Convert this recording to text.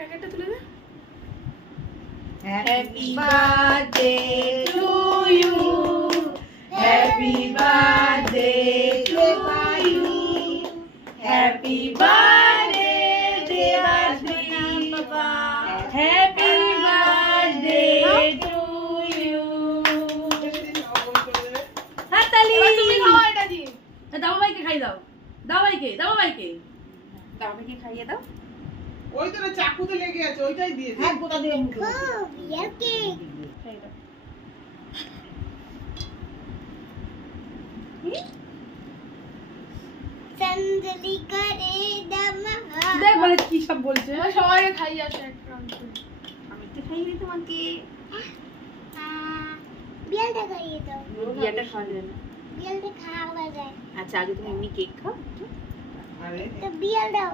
প্যাকেটটা তুলে দে। Happy birthday to you, happy birthday to you, happy birthday dear বাবা, হ্যাপি বার্থডে টু ইউ। হাততালি। তুমি খাও এটা দি। দাও ভাইকে খাই দাও, দাও ভাইকে, দাও ভাইকে, দাও ভাইকে খাইয়ে দাও। ওই তো চাকুতে লেগে আছে, ওইটাই দিয়ে দে। হ্যাঁ গোটা দিয়ে মুখে ইয়াকে খাই দাও। সঞ্জলি করে দমা। দেখ বলে কি সব বলছে। সবাইকে খাইয়ে আসে একটা। আমি তো খাইয়ে দিই তোমাকে। বিয়ালটা খাইয়ে দাও। বিয়াটা খাওয়া যায় না। বিয়ালটা খাওয়া যায়। আচ্ছা আগে তুমি এমনি কেক খাও। আরে তো বিয়াল দাও।